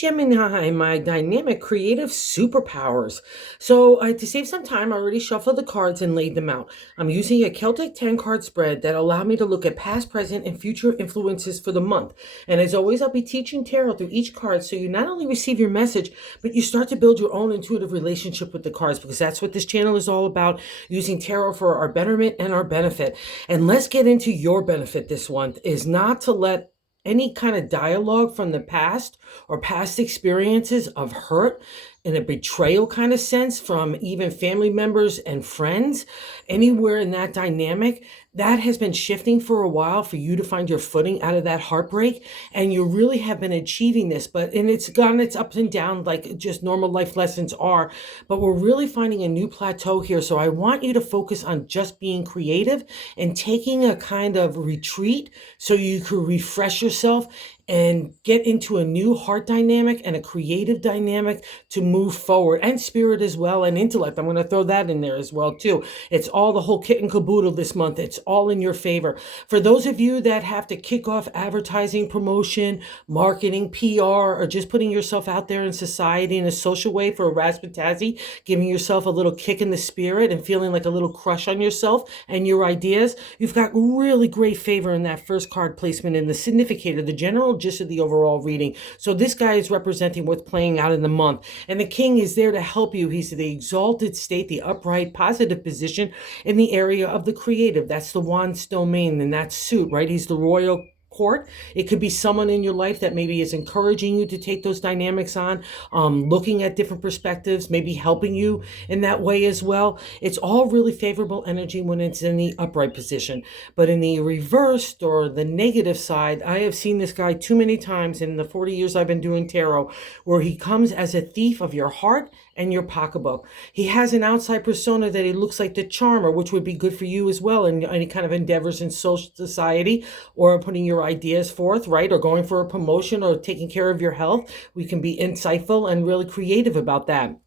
Gemini, my dynamic creative superpowers. So, to save some time, I already shuffled the cards and laid them out. I'm using a Celtic 10 card spread that allow me to look at past, present, and future influences for the month. And as always, I'll be teaching tarot through each card so you not only receive your message, but you start to build your own intuitive relationship with the cards, because that's what this channel is all about, using tarot for our betterment and our benefit. And let's get into your benefit this month is not to let any kind of dialogue from the past or past experiences of hurt in a betrayal kind of sense from even family members and friends, anywhere in that dynamic, that has been shifting for a while for you to find your footing out of that heartbreak. And you really have been achieving this, and it's gone its ups and downs like just normal life lessons are, but we're really finding a new plateau here. So I want you to focus on just being creative and taking a kind of retreat so you could refresh yourself and get into a new heart dynamic and a creative dynamic to move forward, and spirit as well, and intellect. I'm going to throw that in there as well too. It's all the whole kit and caboodle this month. It's all in your favor. For those of you that have to kick off advertising, promotion, marketing, PR, or just putting yourself out there in society in a social way for a razzmatazzy, giving yourself a little kick in the spirit and feeling like a little crush on yourself and your ideas, you've got really great favor in that first card placement in the significator, the general gist of the overall reading. So this guy is representing what's playing out in the month. And the king is there to help you. He's the exalted state, the upright, positive position in the area of the creative. That's the wand's domain and that suit, right? He's the royal court. It could be someone in your life that maybe is encouraging you to take those dynamics on, looking at different perspectives, maybe helping you in that way as well. It's all really favorable energy when it's in the upright position. But in the reversed or the negative side, I have seen this guy too many times in the 40 years I've been doing tarot, where he comes as a thief of your heart and your pocketbook. He has an outside persona that he looks like the charmer, which would be good for you as well in any kind of endeavors in social society, or putting your ideas forth, right? Or going for a promotion or taking care of your health. We can be insightful and really creative about that.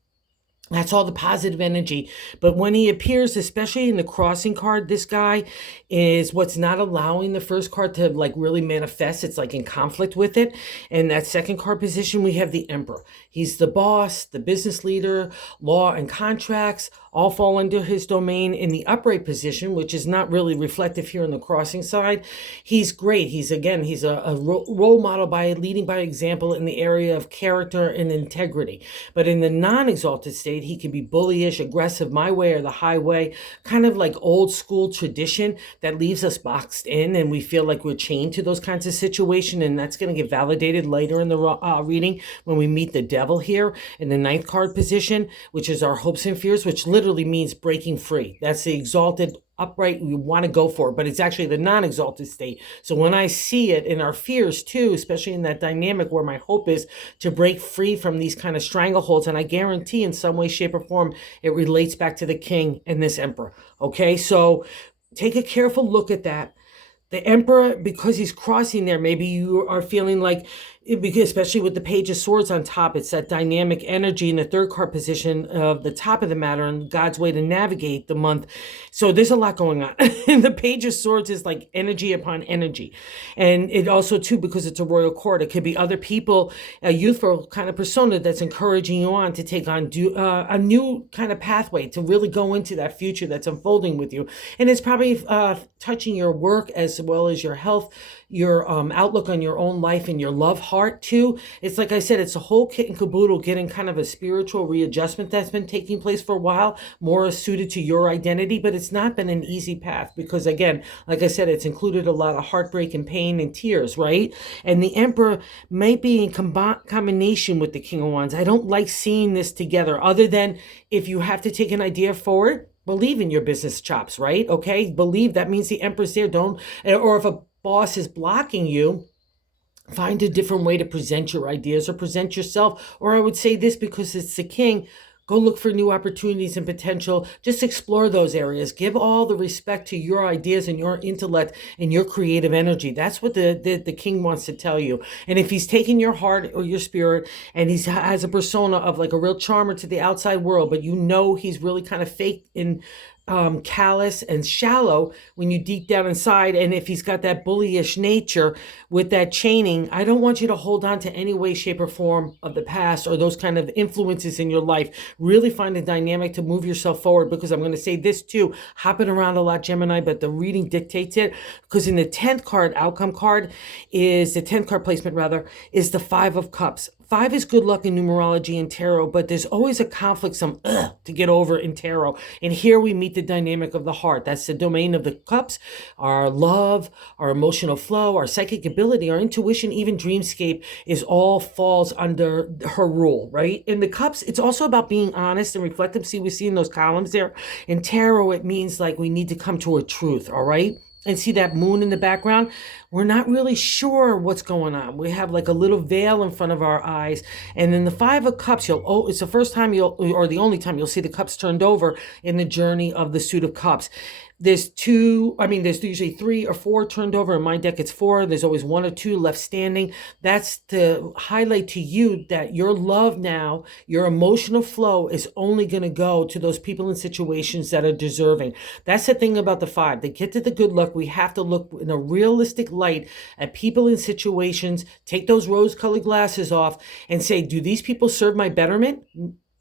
That's all the positive energy. But when he appears, especially in the crossing card, this guy is what's not allowing the first card to like really manifest. It's like in conflict with it. And that second card position, we have the Emperor. He's the boss, the business leader, law and contracts, all fall under his domain. In the upright position, which is not really reflective here on the crossing side, he's great. He's a role model by leading by example in the area of character and integrity. But in the non-exalted state, he can be bullyish, aggressive, my way or the highway, kind of like old school tradition that leaves us boxed in and we feel like we're chained to those kinds of situations. And that's going to get validated later in the reading when we meet the devil here in the ninth card position, which is our hopes and fears, which literally means breaking free. That's the exalted upright we want to go for, but it's actually the non-exalted state. So when I see it in our fears too, especially in that dynamic where my hope is to break free from these kind of strangleholds, and I guarantee in some way, shape, or form, it relates back to the king and this emperor. Okay, so take a careful look at that. The emperor, because he's crossing there, maybe you are feeling like, because especially with the page of swords on top, it's that dynamic energy in the third card position of the top of the matter and God's way to navigate the month. So there's a lot going on. And the page of swords is like energy upon energy. And it also too, because it's a royal court, it could be other people, a youthful kind of persona that's encouraging you on to take on a new kind of pathway to really go into that future that's unfolding with you. And it's probably touching your work as well as your health, your outlook on your own life and your love heart too. It's like I said, it's a whole kit and caboodle, getting kind of a spiritual readjustment that's been taking place for a while, more suited to your identity, but it's not been an easy path because again, like I said, it's included a lot of heartbreak and pain and tears, right? And the Emperor might be in combination with the King of Wands. I don't like seeing this together, other than if you have to take an idea forward, believe in your business chops, right? Okay, believe that means the Emperor's there. Don't, or if a boss is blocking you, find a different way to present your ideas or present yourself. Or I would say this, because it's the king, go look for new opportunities and potential. Just explore those areas. Give all the respect to your ideas and your intellect and your creative energy. That's what the king wants to tell you. And if he's taking your heart or your spirit and he has a persona of like a real charmer to the outside world, but you know he's really kind of fake in callous and shallow when you deep down inside. And if he's got that bullyish nature with that chaining, I don't want you to hold on to any way, shape, or form of the past or those kind of influences in your life. Really find a dynamic to move yourself forward, because I'm going to say this too, hopping around a lot, Gemini, but the reading dictates it. Because in the 10th card, outcome card, is the 10th card placement rather, is the 5 of Cups. 5 is good luck in numerology and tarot, but there's always a conflict, some to get over in tarot. And here we meet the dynamic of the heart. That's the domain of the cups, our love, our emotional flow, our psychic ability, our intuition, even dreamscape is all falls under her rule, right? In the cups, it's also about being honest and reflective. See, we see in those columns there. In tarot, it means like we need to come to a truth, all right? And see that moon in the background? We're not really sure what's going on. We have like a little veil in front of our eyes. And in the 5 of Cups, it's the first time or the only time you'll see the cups turned over in the journey of the suit of cups. There's usually 3 or 4 turned over. In my deck, it's 4. There's always 1 or 2 left standing. That's to highlight to you that your love now, your emotional flow is only going to go to those people and situations that are deserving. That's the thing about the 5. To get to the good luck, we have to look in a realistic light at people and situations, take those rose-colored glasses off and say, do these people serve my betterment?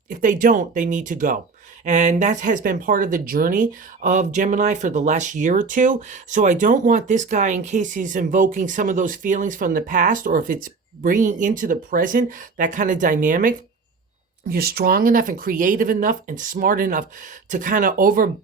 If they don't, they need to go. And that has been part of the journey of Gemini for the last year or two. So I don't want this guy, in case he's invoking some of those feelings from the past, or if it's bringing into the present, that kind of dynamic. You're strong enough and creative enough and smart enough to kind of overcome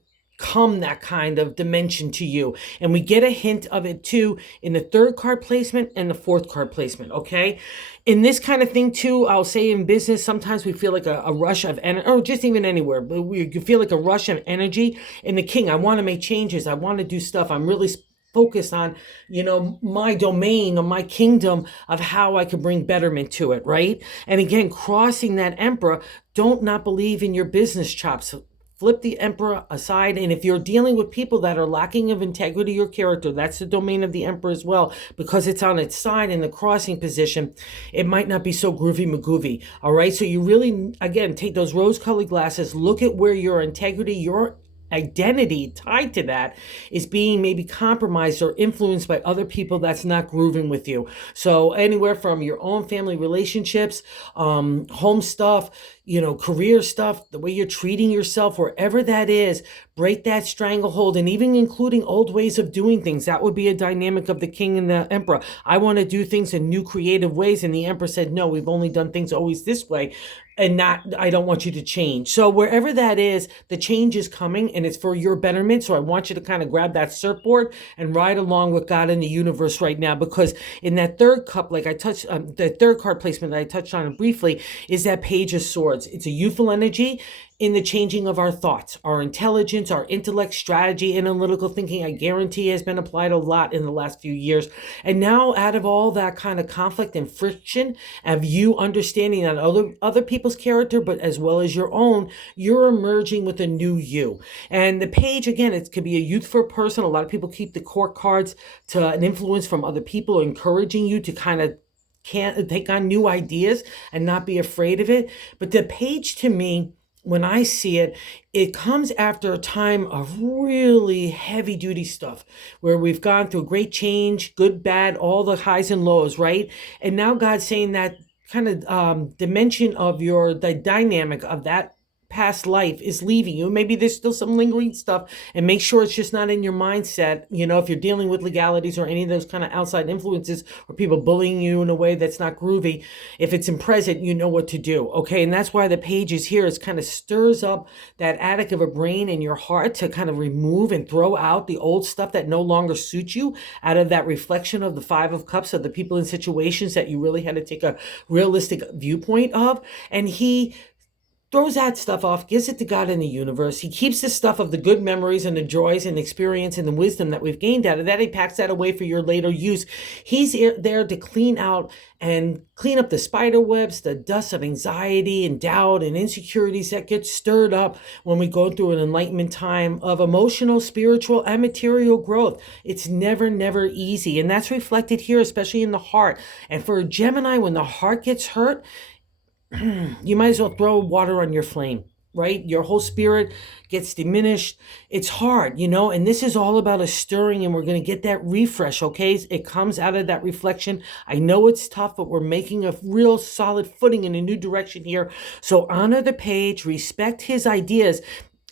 that kind of dimension to you. And we get a hint of it too in the 3rd card placement and the 4th card placement, okay? In this kind of thing too, I'll say in business, sometimes we feel like a rush of energy, or just even anywhere, but you feel like a rush of energy. In the King, I want to make changes. I want to do stuff. I'm really focused on, my domain or my kingdom of how I could bring betterment to it, right? And again, crossing that Emperor, don't not believe in your business chops. Flip the Emperor aside. And if you're dealing with people that are lacking of integrity or character, that's the domain of the Emperor as well, because it's on its side in the crossing position. It might not be so groovy magoovy. All right. So you really, again, take those rose-colored glasses, look at where your integrity, your identity tied to that is being maybe compromised or influenced by other people that's not grooving with you. So anywhere from your own family relationships, home stuff, career stuff, the way you're treating yourself, wherever that is, break that stranglehold, and even including old ways of doing things. That would be a dynamic of the King and the Emperor. I want to do things in new creative ways. And the Emperor said, no, we've only done things always this way. And I don't want you to change. So wherever that is, the change is coming and it's for your betterment. So I want you to kind of grab that surfboard and ride along with God in the universe right now, because in that 3rd cup, like I touched, the 3rd card placement that I touched on briefly is that Page of Swords. It's a youthful energy in the changing of our thoughts, our intelligence, our intellect, strategy, analytical thinking. I guarantee has been applied a lot in the last few years. And now out of all that kind of conflict and friction of you understanding that other people's character, but as well as your own, you're emerging with a new you. And the Page, again, it could be a youthful person. A lot of people keep the court cards to an influence from other people, encouraging you to kind of can't take on new ideas and not be afraid of it. But the Page, to me, when I see it, it comes after a time of really heavy duty stuff where we've gone through great change, good, bad, all the highs and lows, right? And now God's saying that kind of dimension of the dynamic of that past life is leaving you. Maybe there's still some lingering stuff, and make sure it's just not in your mindset. If you're dealing with legalities or any of those kind of outside influences or people bullying you in a way that's not groovy, if it's in present, you know what to do. Okay. And that's why the Page is here. It kind of stirs up that attic of a brain in your heart to kind of remove and throw out the old stuff that no longer suits you out of that reflection of the 5 of Cups of the people and situations that you really had to take a realistic viewpoint of. And he throws that stuff off, gives it to God in the universe. He keeps the stuff of the good memories and the joys and experience and the wisdom that we've gained out of that. He packs that away for your later use. He's there to clean out and clean up the spider webs, the dust of anxiety and doubt and insecurities that get stirred up when we go through an enlightenment time of emotional, spiritual, and material growth. It's never, never easy. And that's reflected here, especially in the heart. And for a Gemini, when the heart gets hurt, you might as well throw water on your flame. right? Your whole spirit gets diminished. It's hard, and this is all about a stirring, and we're going to get that refresh, okay? It comes out of that reflection. I know it's tough, but we're making a real solid footing in a new direction here. So honor the page, respect his ideas.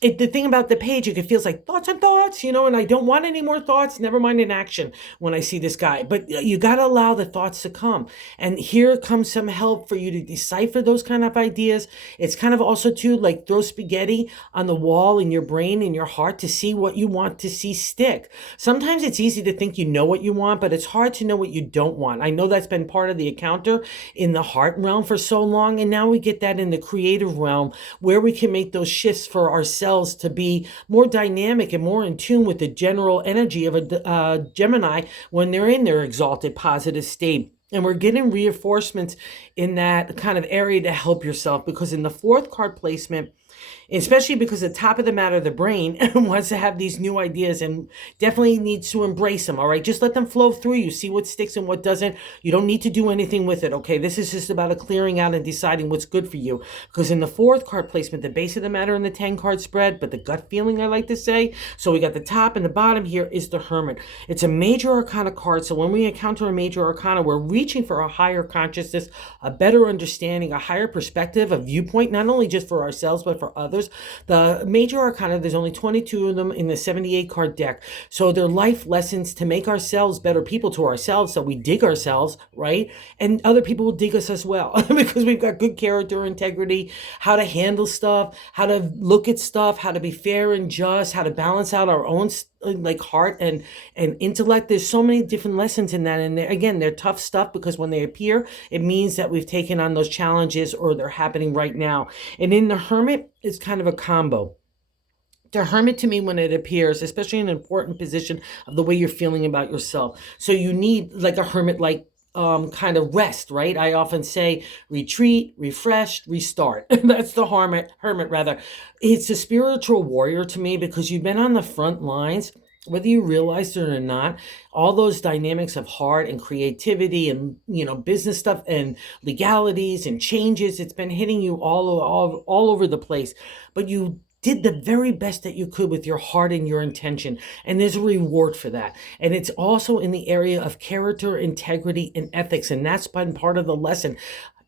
The thing about the page, it feels like thoughts and thoughts, and I don't want any more thoughts, never mind an action when I see this guy. But you got to allow the thoughts to come. And here comes some help for you to decipher those kind of ideas. It's kind of also too like throw spaghetti on the wall in your brain, in your heart, to see what you want to see stick. Sometimes it's easy to think you know what you want, but it's hard to know what you don't want. I know that's been part of the encounter in the heart realm for so long. And now we get that in the creative realm where we can make those shifts for ourselves to be more dynamic and more in tune with the general energy of a Gemini when they're in their exalted positive state. And we're getting reinforcements in that kind of area to help yourself, because in the fourth card placement, especially because the top of the matter, the brain, wants to have these new ideas and definitely needs to embrace them, all right? Just let them flow through you. See what sticks and what doesn't. You don't need to do anything with it, okay? This is just about a clearing out and deciding what's good for you. Because in the fourth card placement, the base of the matter in the 10-card spread, but the gut feeling, I like to say, so we got the top and the bottom here is the Hermit. It's a major arcana card, so when we encounter a major arcana, we're reaching for a higher consciousness, a better understanding, a higher perspective, a viewpoint, not only just for ourselves, but for others. The major arcana, there's only 22 of them in the 78 card deck. So they're life lessons to make ourselves better people to ourselves, so we dig ourselves, right? And other people will dig us as well because we've got good character, integrity, how to handle stuff, how to look at stuff, how to be fair and just, how to balance out our own like heart and intellect. There's so many different lessons in that, and they're tough stuff, because when they appear, it means that we've taken on those challenges or they're happening right now. And in the Hermit, it's kind of a combo. The Hermit, to me, when it appears, especially in an important position of the way you're feeling about yourself, so you need like a hermit like kind of rest, right? I often say retreat, refresh, restart. That's the hermit rather. It's a spiritual warrior to me, because you've been on the front lines, whether you realize it or not. All those dynamics of heart and creativity and business stuff and legalities and changes, it's been hitting you all over the place, but you did the very best that you could with your heart and your intention. And there's a reward for that. And it's also in the area of character, integrity, and ethics. And that's been part of the lesson.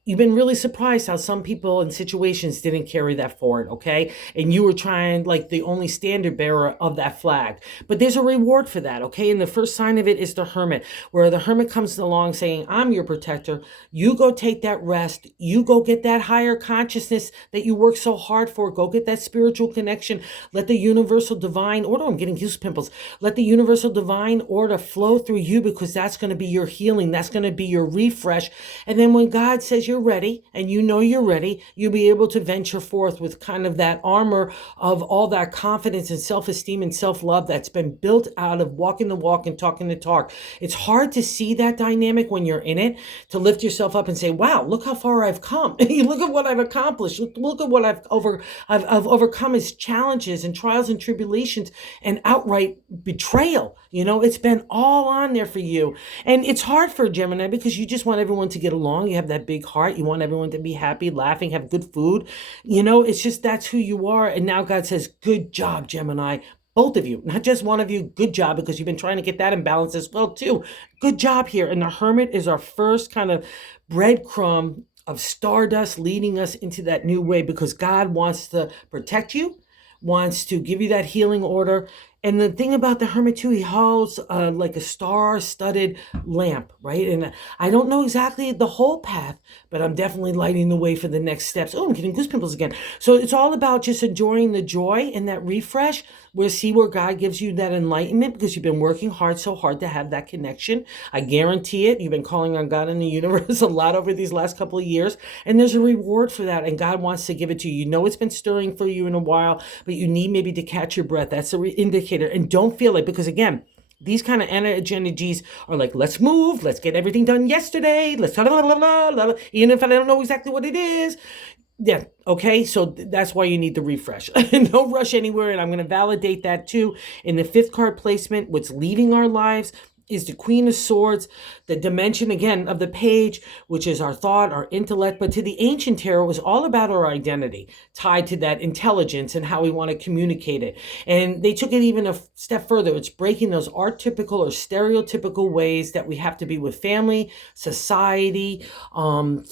You've been really surprised how some people in situations didn't carry that forward, okay? And you were trying like the only standard bearer of that flag. But there's a reward for that, okay? And the first sign of it is the Hermit, where the Hermit comes along saying, I'm your protector. You go take that rest. You go get that higher consciousness that you work so hard for. Go get that spiritual connection. Let the universal divine order, I'm getting goose pimples. Let the universal divine order flow through you, because that's going to be your healing. That's going to be your refresh. And then when God says you're ready, and you're ready, you'll be able to venture forth with kind of that armor of all that confidence and self-esteem and self-love that's been built out of walking the walk and talking the talk. It's hard to see that dynamic when you're in it, to lift yourself up and say, wow, look how far I've come. Look at what I've accomplished. Look at what I've overcome as challenges and trials and tribulations and outright betrayal. It's been all on there for you. And it's hard for a Gemini, because you just want everyone to get along. You have that big heart. You want everyone to be happy, laughing, have good food. It's just, that's who you are. And now God says, good job, Gemini. Both of you, not just one of you, good job, because you've been trying to get that in balance as well, too. Good job here. And the Hermit is our first kind of breadcrumb of stardust leading us into that new way, because God wants to protect you, wants to give you that healing order. And the thing about the Hermit too, he holds like a star-studded lamp, right? And I don't know exactly the whole path, but I'm definitely lighting the way for the next steps. Oh, I'm getting goose pimples again. So it's all about just enjoying the joy and that refresh. We'll see where God gives you that enlightenment, because you've been working so hard to have that connection. I guarantee it. You've been calling on God and the universe a lot over these last couple of years, and there's a reward for that, and God wants to give it to you. It's been stirring for you in a while, but you need maybe to catch your breath. That's the indicator. And don't feel it, because again, these kind of energies are like, let's move, let's get everything done yesterday, let's even if I don't know exactly what it is. Yeah, okay, so that's why you need the refresh. No rush anywhere, and I'm going to validate that too. In the fifth card placement, what's leaving our lives, is the Queen of Swords, the dimension again of the page, which is our thought, our intellect. But to the ancient tarot, it was all about our identity, tied to that intelligence and how we want to communicate it. And they took it even a step further. It's breaking those archetypical or stereotypical ways that we have to be with family, society,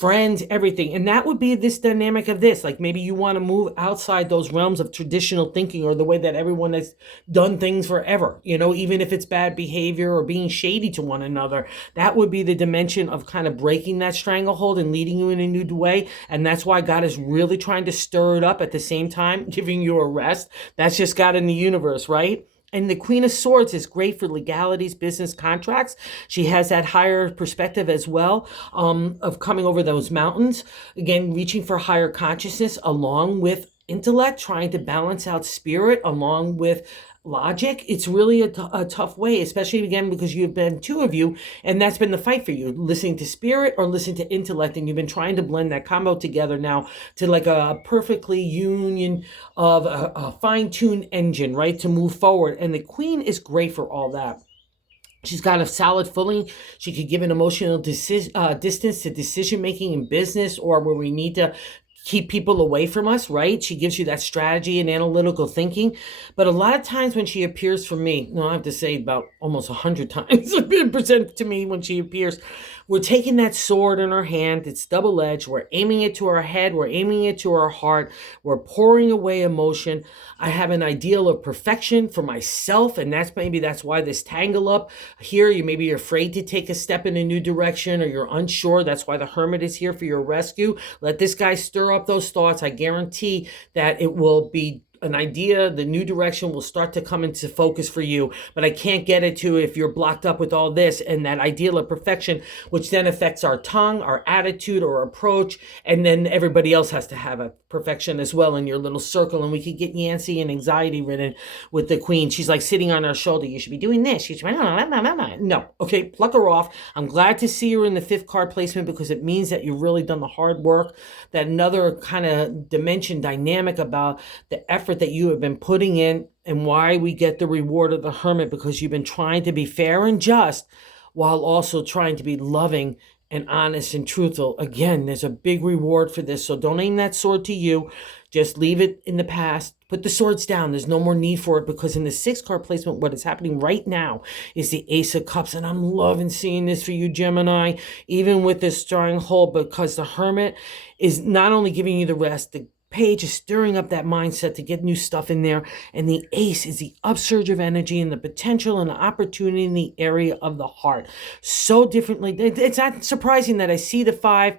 friends, everything. And that would be this dynamic of this. Like maybe you want to move outside those realms of traditional thinking or the way that everyone has done things forever, even if it's bad behavior or being shady to one another. That would be the dimension of kind of breaking that stranglehold and leading you in a new way. And that's why God is really trying to stir it up at the same time, giving you a rest. That's just God in the universe, right? And the Queen of Swords is great for legalities, business contracts. She has that higher perspective as well, of coming over those mountains. Again, reaching for higher consciousness along with intellect, trying to balance out spirit along with logic. It's really a tough way, especially again because you've been two of you, and that's been the fight for you, listening to spirit or listening to intellect, and you've been trying to blend that combo together now to like a perfectly union of a fine-tuned engine, right, to move forward. And the Queen is great for all that. She's got a solid footing. She could give an emotional distance to decision making in business or where we need to keep people away from us, right? She gives you that strategy and analytical thinking. But a lot of times when she appears for me, I have to say about almost 100 times present to me when she appears, we're taking that sword in our hand. It's double-edged. We're aiming it to our head. We're aiming it to our heart. We're pouring away emotion. I have an ideal of perfection for myself, and that's why this tangle up here. Maybe you're afraid to take a step in a new direction, or you're unsure. That's why the Hermit is here for your rescue. Let this guy stir up those thoughts. I guarantee that it will be an idea, the new direction will start to come into focus for you. But I can't get it to if you're blocked up with all this and that ideal of perfection, which then affects our tongue, our attitude, or approach. And then everybody else has to have a perfection as well in your little circle. And we could get Yancy and anxiety ridden with the Queen. She's like sitting on our shoulder. You should be doing this. She's no. Okay, pluck her off. I'm glad to see her in the 5th card placement because it means that you've really done the hard work. That another kind of dimension dynamic about the effort that you have been putting in and why we get the reward of the Hermit, because you've been trying to be fair and just while also trying to be loving and honest and truthful. Again, there's a big reward for this. So don't aim that sword to you. Just leave it in the past. Put the swords down. There's no more need for it, because in the 6th card placement, what is happening right now is the Ace of Cups. And I'm loving seeing this for you, Gemini, even with this stronghold, because the Hermit is not only giving you the rest, the Page is stirring up that mindset to get new stuff in there. And the Ace is the upsurge of energy and the potential and the opportunity in the area of the heart. So differently. It's not surprising that I see the 5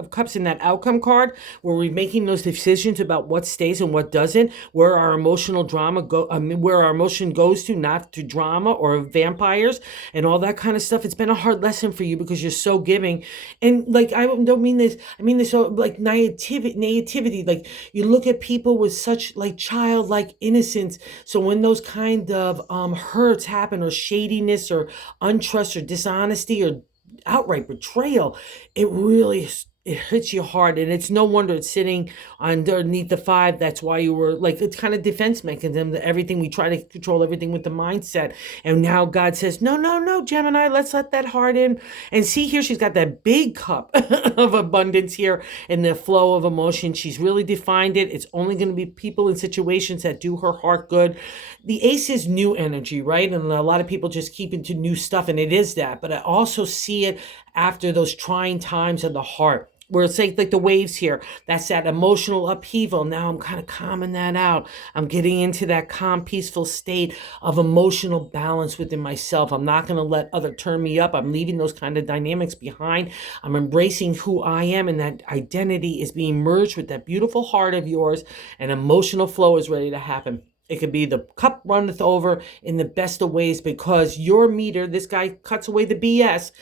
of Cups in that outcome card, where we're making those decisions about what stays and what doesn't, where our emotional drama where our emotion goes to, not to drama or vampires and all that kind of stuff. It's been a hard lesson for you because you're so giving. And like, I don't mean this, I mean this like naivety. Like you look at people with such like childlike innocence. So when those kind of hurts happen, or shadiness or untrust or dishonesty or outright betrayal, it hits you hard. And it's no wonder it's sitting underneath the 5. That's why you were like, it's kind of defense mechanism, that everything, we try to control everything with the mindset. And now God says, no, Gemini, let's let that heart in. And see here, she's got that big cup of abundance here in the flow of emotion. She's really defined it. It's only going to be people in situations that do her heart good. The Ace is new energy, right? And a lot of people just keep into new stuff, and it is that. But I also see it after those trying times of the heart, where it's like the waves here. That's that emotional upheaval. Now I'm kind of calming that out. I'm getting into that calm, peaceful state of emotional balance within myself. I'm not going to let other turn me up. I'm leaving those kind of dynamics behind. I'm embracing who I am, and that identity is being merged with that beautiful heart of yours, and emotional flow is ready to happen. It could be the cup runneth over in the best of ways, because your meter, this guy cuts away the BS.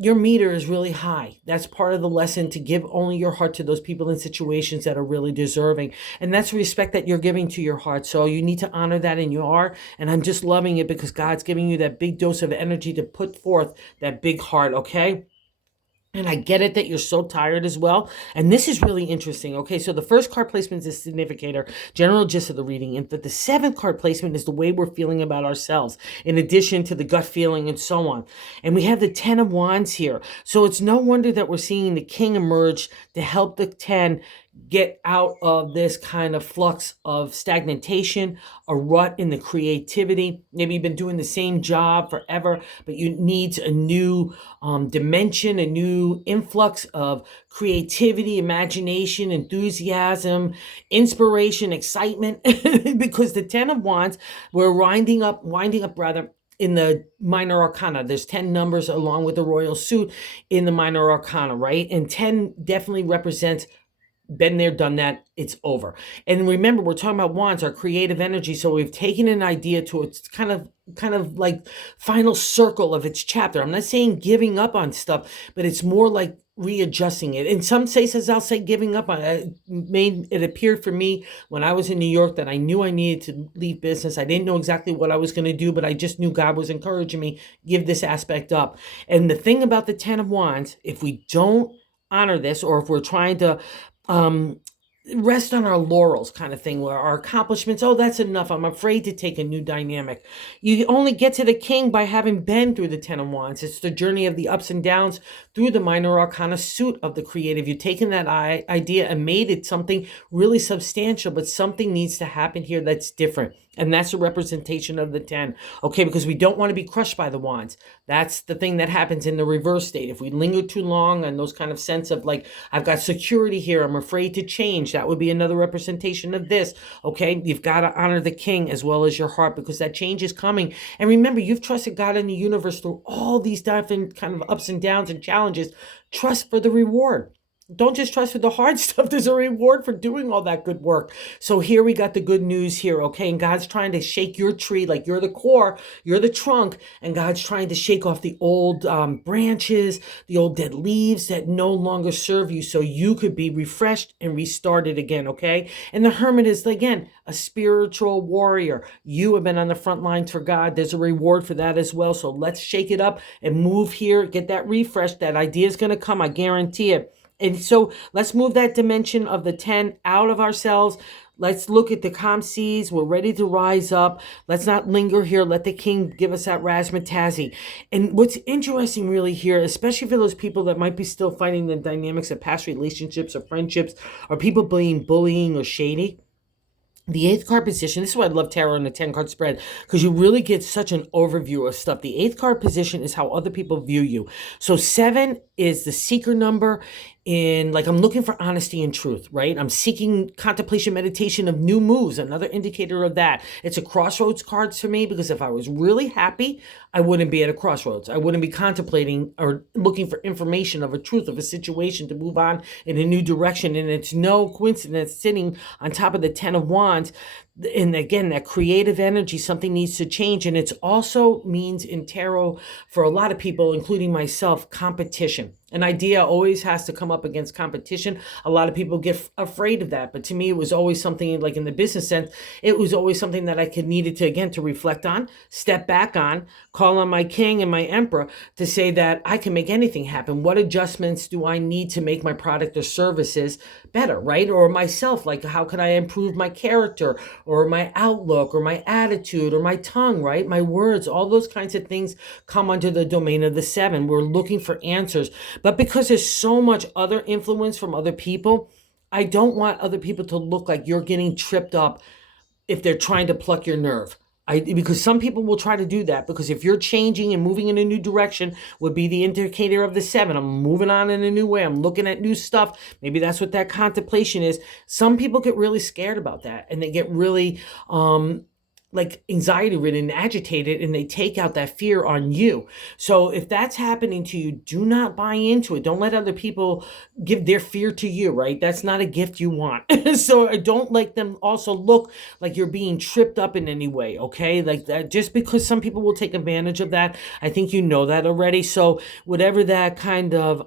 Your meter is really high. That's part of the lesson, to give only your heart to those people in situations that are really deserving. And that's respect that you're giving to your heart. So you need to honor that, and you are. And I'm just loving it because God's giving you that big dose of energy to put forth that big heart, okay? And I get it that you're so tired as well. And this is really interesting. Okay, so the first card placement is the significator, general gist of the reading. And the seventh card placement is the way we're feeling about ourselves, in addition to the gut feeling and so on. And we have the 10 of Wands here. So it's no wonder that we're seeing the King emerge to help the 10 get out of this kind of flux of stagnation, a rut in the creativity. Maybe you've been doing the same job forever, but you need a new dimension, a new influx of creativity, imagination, enthusiasm, inspiration, excitement. Because the 10 of Wands, we're winding up rather, in the minor arcana. There's 10 numbers along with the royal suit in the minor arcana, right? And 10 definitely represents been there, done that, it's over. And remember, we're talking about wands, our creative energy. So we've taken an idea to its kind of like final circle of its chapter. I'm not saying giving up on stuff, but it's more like readjusting it. In some cases, I'll say giving up on it. It appeared for me when I was in New York that I knew I needed to leave business. I didn't know exactly what I was going to do, but I just knew God was encouraging me, give this aspect up. And the thing about the 10 of Wands, if we don't honor this, or if we're trying to um rest on our laurels kind of thing, where our accomplishments, oh, that's enough, I'm afraid to take a new dynamic. You only get to the king by having been through the 10 of Wands. It's the journey of the ups and downs through the minor arcana suit of the creative. You've taken that idea and made it something really substantial, but something needs to happen here that's different. And that's a representation of the 10. Okay, because we don't want to be crushed by the wands. That's the thing that happens in the reverse state. If we linger too long on those kind of sense of like, I've got security here, I'm afraid to change, that would be another representation of this. Okay, you've got to honor the king as well as your heart, because that change is coming. And remember, you've trusted God in the universe through all these different kind of ups and downs and challenges. Trust for the reward. Don't just trust for the hard stuff. There's a reward for doing all that good work. So here we got the good news here, okay? And God's trying to shake your tree, like you're the core, you're the trunk, and God's trying to shake off the old branches, the old dead leaves that no longer serve you, so you could be refreshed and restarted again, okay? And the hermit is, again, a spiritual warrior. You have been on the front lines for God. There's a reward for that as well. So let's shake it up and move here, get that refresh. That idea is going to come, I guarantee it. And so let's move that dimension of the 10 out of ourselves. Let's look at the calm seas. We're ready to rise up. Let's not linger here. Let the king give us that razzmatazzy. And what's interesting really here, especially for those people that might be still fighting the dynamics of past relationships or friendships, or people being bullying or shady, the eighth card position, this is why I love tarot and the 10 card spread, because you really get such an overview of stuff. The eighth card position is how other people view you. So 7 is the seeker number in, like, I'm looking for honesty and truth, right? I'm seeking contemplation, meditation of new moves, another indicator of that. It's a crossroads card for me, because if I was really happy, I wouldn't be at a crossroads. I wouldn't be contemplating or looking for information of a truth of a situation to move on in a new direction. And it's no coincidence sitting on top of the 10 of Wands. And again, that creative energy, something needs to change. And it's also means in tarot for a lot of people, including myself, competition. An idea always has to come up against competition. A lot of people get afraid of that. But to me, it was always something, like in the business sense, it was always something that I needed to, again, to reflect on, step back on, call on my king and my emperor to say that I can make anything happen. What adjustments do I need to make my product or services better, right? Or myself, like how can I improve my character or my outlook or my attitude or my tongue, right? My words, all those kinds of things come under the domain of the 7. We're looking for answers. But because there's so much other influence from other people, I don't want other people to look like you're getting tripped up if they're trying to pluck your nerve. Because some people will try to do that, because if you're changing and moving in a new direction would be the indicator of the 7. I'm moving on in a new way. I'm looking at new stuff. Maybe that's what that contemplation is. Some people get really scared about that, and they get really like anxiety ridden and agitated, and they take out that fear on you. So if that's happening to you, do not buy into it. Don't let other people give their fear to you, right? That's not a gift you want. So don't let them also look like you're being tripped up in any way, okay? Like that, just because some people will take advantage of that. I think you know that already. So whatever that kind of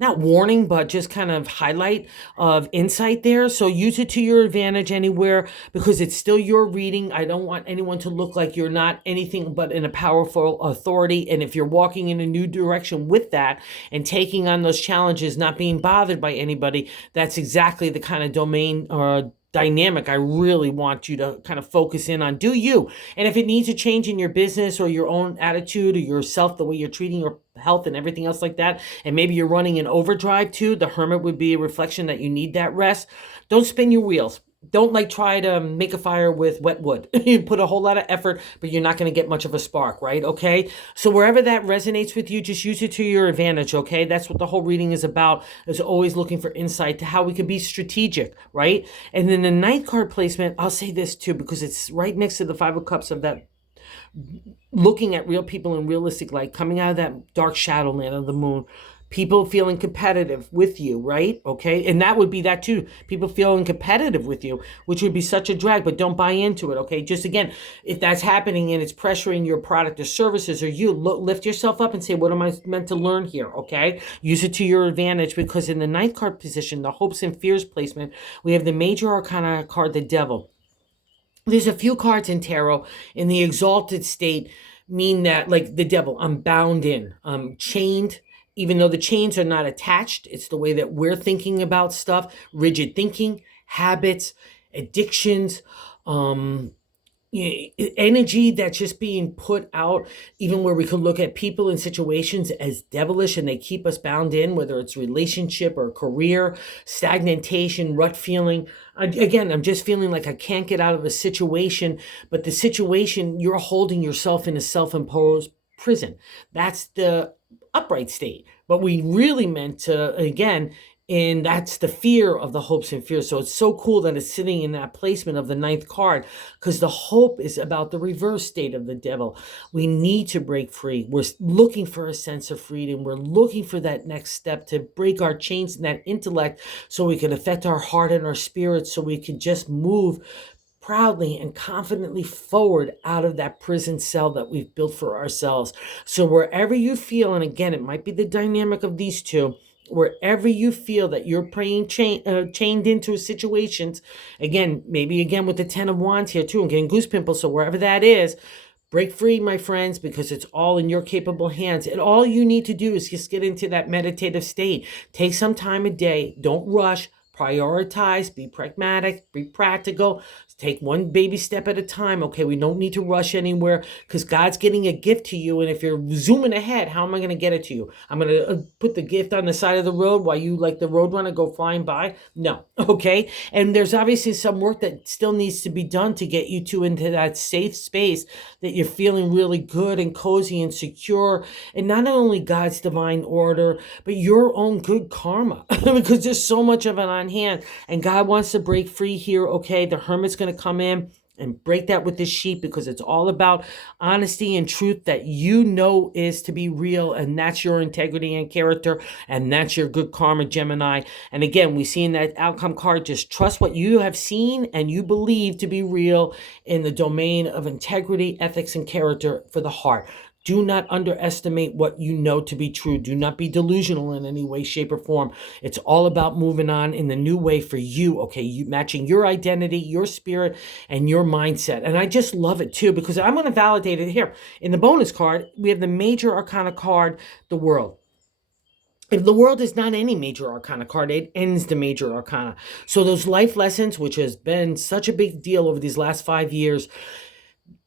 not warning, but just kind of highlight of insight there. So use it to your advantage anywhere because it's still your reading. I don't want anyone to look like you're not anything but in a powerful authority. And if you're walking in a new direction with that and taking on those challenges, not being bothered by anybody, that's exactly the kind of domain or dynamic I really want you to kind of focus in on. Do you? And if it needs a change in your business or your own attitude or yourself, the way you're treating your health and everything else like that, and maybe you're running an overdrive too, the hermit would be a reflection that you need that rest. Don't spin your wheels. Don't like try to make a fire with wet wood. You put a whole lot of effort, but you're not going to get much of a spark, right? Okay. So wherever that resonates with you, just use it to your advantage. Okay. That's what the whole reading is about, is always looking for insight to how we can be strategic, right? And then the ninth card placement, I'll say this too, because it's right next to the Five of Cups of that looking at real people in realistic light, coming out of that dark shadow land of the moon, people feeling competitive with you, right? Okay. And that would be that too. People feeling competitive with you, which would be such a drag, but don't buy into it. Okay. Just again, if that's happening and it's pressuring your product or services or you, lift yourself up and say, what am I meant to learn here? Okay. Use it to your advantage because in the ninth card position, the hopes and fears placement, we have the major arcana card, the devil. There's a few cards in tarot in the exalted state mean that, like the devil, I'm bound in, I'm chained, even though the chains are not attached. It's the way that we're thinking about stuff, rigid thinking, habits, addictions, energy that's just being put out, even where we could look at people and situations as devilish and they keep us bound in, whether it's relationship or career, stagnation, rut feeling. Again, I'm just feeling like I can't get out of a situation, but the situation, you're holding yourself in a self-imposed prison. That's the upright state. But we really meant to, again, and that's the fear of the hopes and fears. So it's so cool that it's sitting in that placement of the ninth card because the hope is about the reverse state of the devil. We need to break free. We're looking for a sense of freedom. We're looking for that next step to break our chains and that intellect so we can affect our heart and our spirit so we can just move proudly and confidently forward out of that prison cell that we've built for ourselves. So wherever you feel, and again, it might be the dynamic of these two, wherever you feel that you're chained into situations, again, maybe again with the 10 of Wands here too, I'm getting goose pimples. So wherever that is, break free, my friends, because it's all in your capable hands. And all you need to do is just get into that meditative state. Take some time a day. Don't rush. Prioritize, be pragmatic, be practical, take one baby step at a time. Okay, we don't need to rush anywhere because God's getting a gift to you. And if you're zooming ahead, how am I going to get it to you? I'm going to put the gift on the side of the road while you, like the roadrunner, go flying by? No, okay? And there's obviously some work that still needs to be done to get you into that safe space that you're feeling really good and cozy and secure. And not only God's divine order, but your own good karma because there's so much of it on hand and God wants to break free here. Okay, the hermit's going to come in and break that with this sheep because it's all about honesty and truth that you know is to be real, and that's your integrity and character, and that's your good karma, Gemini. And again, we see in that outcome card, just trust what you have seen and you believe to be real in the domain of integrity, ethics, and character for the heart. Do not underestimate what you know to be true. Do not be delusional in any way, shape, or form. It's all about moving on in the new way for you, okay? You matching your identity, your spirit, and your mindset. And I just love it too, because I'm going to validate it here. In the bonus card, we have the major arcana card, the world. If the world is not any major arcana card, it ends the major arcana. So those life lessons, which has been such a big deal over these last 5 years,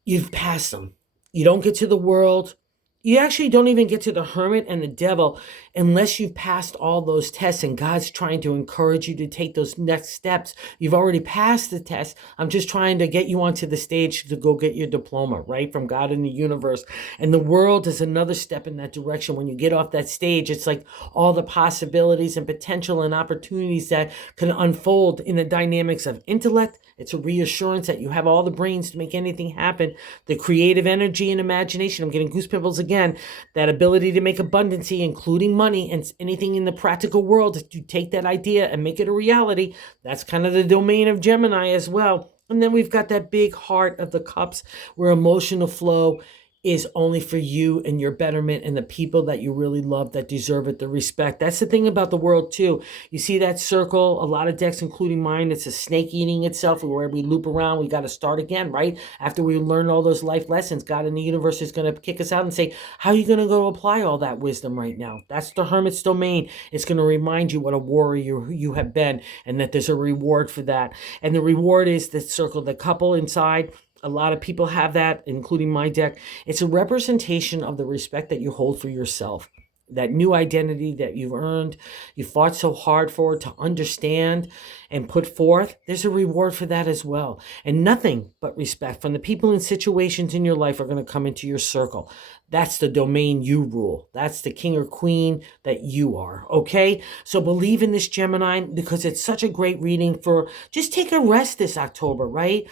you've passed them. You don't get to the world. You actually don't even get to the hermit and the devil unless you've passed all those tests, and God's trying to encourage you to take those next steps. You've already passed the test. I'm just trying to get you onto the stage to go get your diploma, right, from God in the universe. And the world is another step in that direction. When you get off that stage, it's like all the possibilities and potential and opportunities that can unfold in the dynamics of intellect. It's a reassurance that you have all the brains to make anything happen. The creative energy and imagination. I'm getting goose pimples again. That ability to make abundancy, including money and anything in the practical world. If you take that idea and make it a reality, that's kind of the domain of Gemini as well. And then we've got that big heart of the cups where emotional flow is only for you and your betterment and the people that you really love that deserve it, the respect. That's the thing about the world too. You see that circle, a lot of decks, including mine, it's a snake eating itself, where we loop around, we got to start again, right? After we learn all those life lessons, God in the universe is going to kick us out and say, how are you going to go apply all that wisdom right now? That's the Hermit's domain. It's going to remind you what a warrior you have been, and that there's a reward for that. And the reward is the circle, the couple inside. A lot of people have that, including my deck. It's a representation of the respect that you hold for yourself, that new identity that you've earned, you fought so hard for, to understand and put forth. There's a reward for that as well. And nothing but respect from the people and situations in your life are going to come into your circle. That's the domain you rule. That's the king or queen that you are, okay? So believe in this, Gemini, because it's such a great reading for, just take a rest this October, right?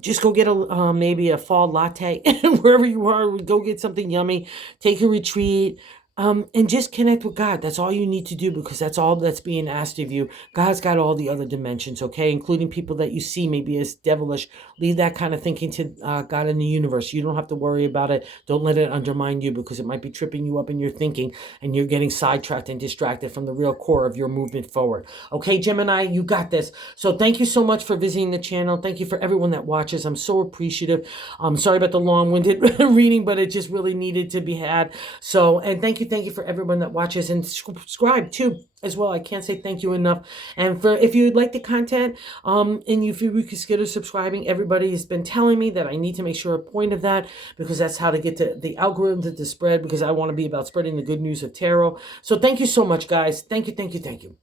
Just go get a maybe a fall latte wherever you are. Go get something yummy, take a retreat, and just connect with God. That's all you need to do, because that's all that's being asked of you. God's got all the other dimensions, okay, including people that you see maybe as devilish. Leave that kind of thinking to God in the universe. You don't have to worry about it. Don't let it undermine you, because it might be tripping you up in your thinking, and you're getting sidetracked and distracted from the real core of your movement forward. Okay, Gemini, you got this. So thank you so much for visiting the channel. Thank you for everyone that watches. I'm so appreciative. I'm sorry about the long-winded reading, but it just really needed to be had. So, and thank you for everyone that watches, and subscribe too as well. I can't say thank you enough. And for, if you like the content, and if you consider subscribing, everybody has been telling me that I need to make sure a point of that, because that's how to get to the algorithm to spread, because I want to be about spreading the good news of tarot. So thank you so much, guys. Thank you.